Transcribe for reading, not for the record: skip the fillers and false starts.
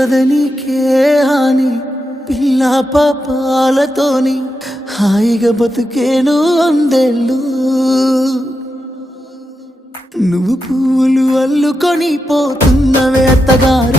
ఉండదనికే హాని పిల్ల పాపాలతోని హాయిగా బతుకేను వందేళ్ళు నువ్వు పూలు అల్లుకొని పోతున్నవే అత్తగారు